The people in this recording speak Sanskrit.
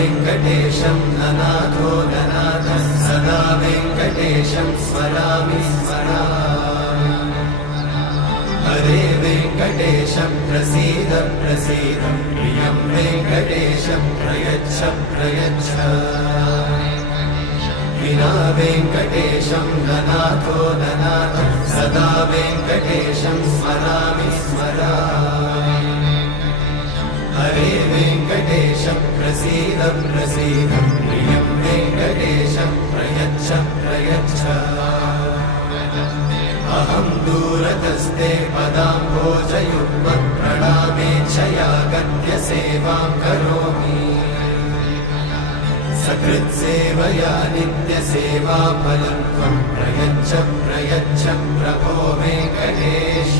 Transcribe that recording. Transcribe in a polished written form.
वेङ्कटेशं ननाथो ननाथः सदा वेङ्कटेशं स्मरामि स्मरामि हरे वेङ्कटेशं प्रसीद प्रसीद प्रियं वेङ्कटेशं प्रयच्छ प्रयच्छ विना वेङ्कटेशं ननाथो ननाथः सदा वेङ्कटेशं स्मरामि स्मरामि हरे वेङ्कटेशं प्रसीद प्रसीद प्रियं वेङ्कटेशं प्रयच्छ प्रयच्छ अहं दूरतस्ते पदाम्भोजयुग्मं प्रणामेच्छया गद्य सेवां करोमि सकृत्सेवया नित्यसेवाफलं त्वं प्रयच्छ प्रयच्छ प्रभो वेङ्कटेश।